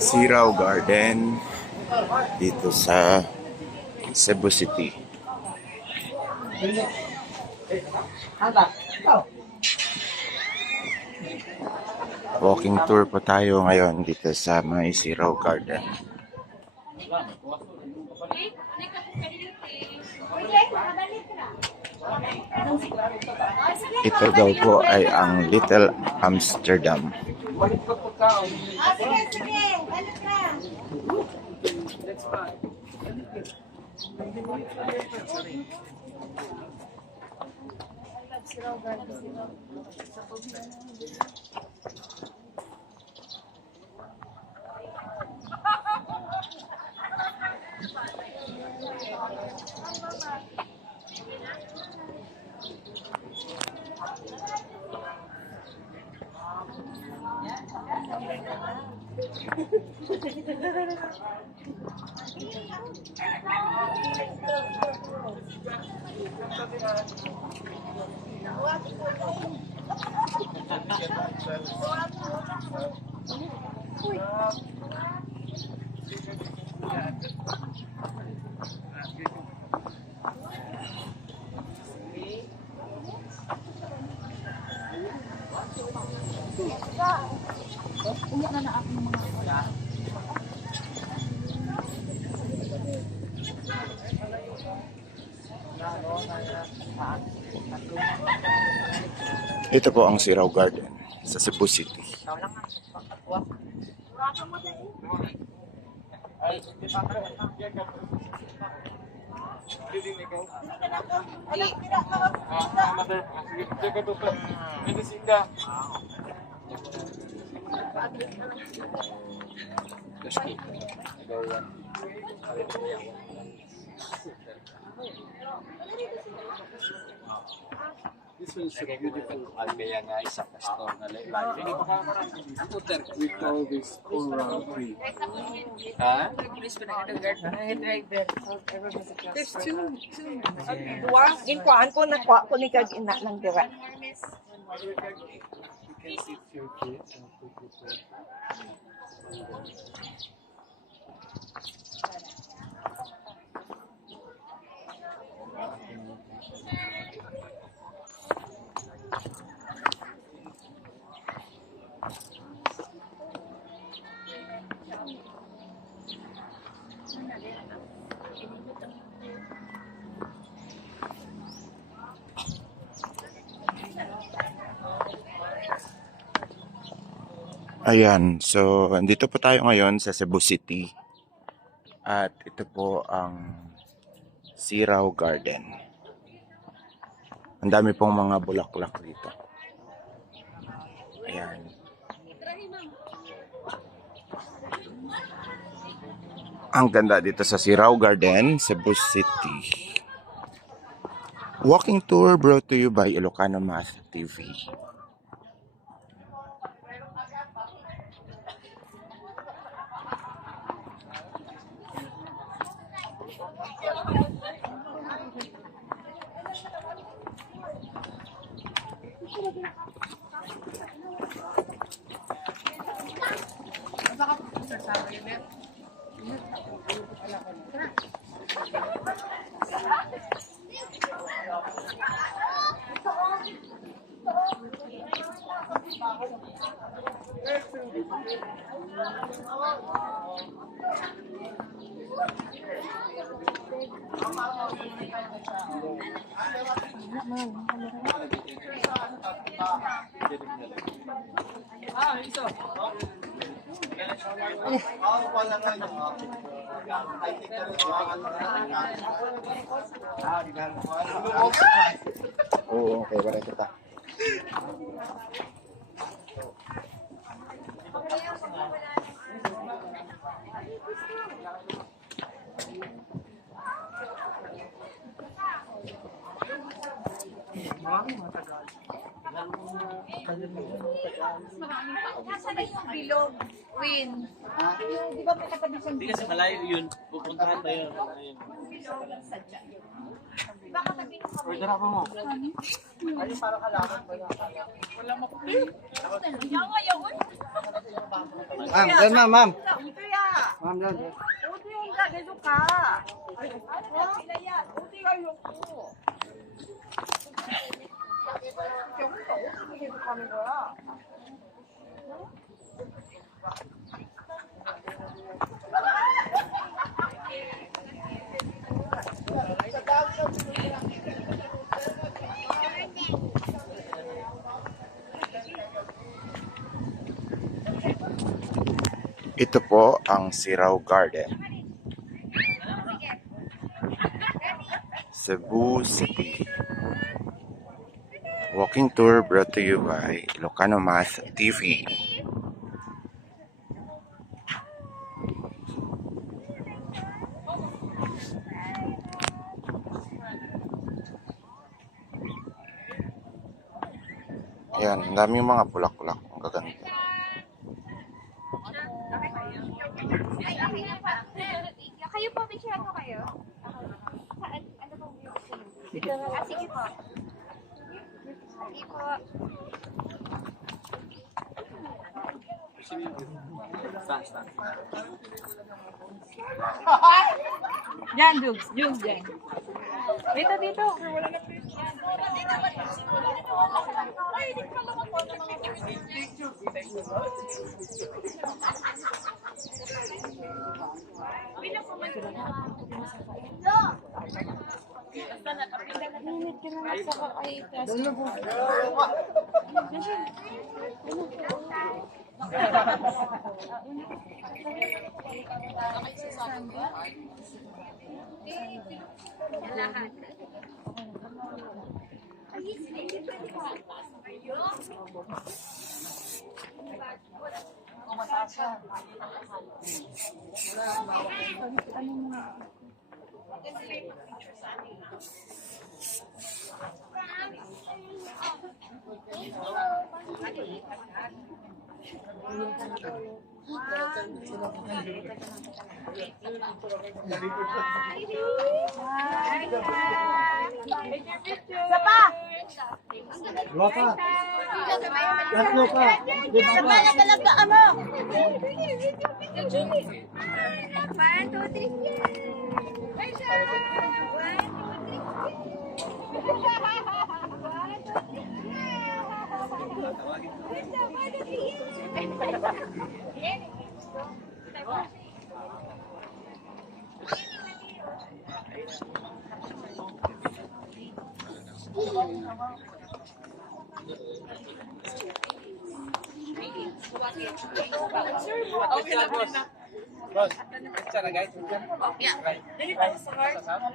Siraw Garden dito sa Cebu City. Walking tour po tayo ngayon dito sa may Siraw Garden. Ito daw po ay ang Little Amsterdam. Sige, balik ka. Ito po ang Siraw Garden sa Cebu City. This one is a beautiful almea nga isa pastor na lahi. We call this all-round tree. Ha? There's two. Dua, ginkuan ko, nakuha ko ni Kagina ng dira. You can sit your kids and put your food. Ayan, so andito po tayo ngayon sa Cebu City. At ito po ang Siraw Garden. Ang dami pong mga bulaklak dito. Ayan. Ang ganda dito sa Siraw Garden, Cebu City. Walking tour brought to you by Ilocano Math TV. Oo, okay, wala kita. Nasa na yung bilog, Win? Yung, di ba may katabi siyang Hindi kasi malayo yun. Pupuntahan tayo. sadya? Di ba katabi ng Order ako mo. Wala mo. Yung ngayon, Ma'am, yan ma'am, ma'am. Kaya, Ma'am, yan. uti yung dito ka. Uti kayo po. Ito po ang Siraw Garden, Cebu City. Walking tour brought to you by Ilocano Math TV. Ayan, ang daming mga bulak-bulak. Ang gaganda. Kayo po, picture ko kayo. Ano po view? Ah, sige po. Sige po. Diyan, Jugs. Jugs, diyan. Dito, dito. Isa pa! Dua pa. Tatlo pa. Lima pa. Mana talaga mo? 1, 2, 3. Okay na, boss. Boss, picture na guys.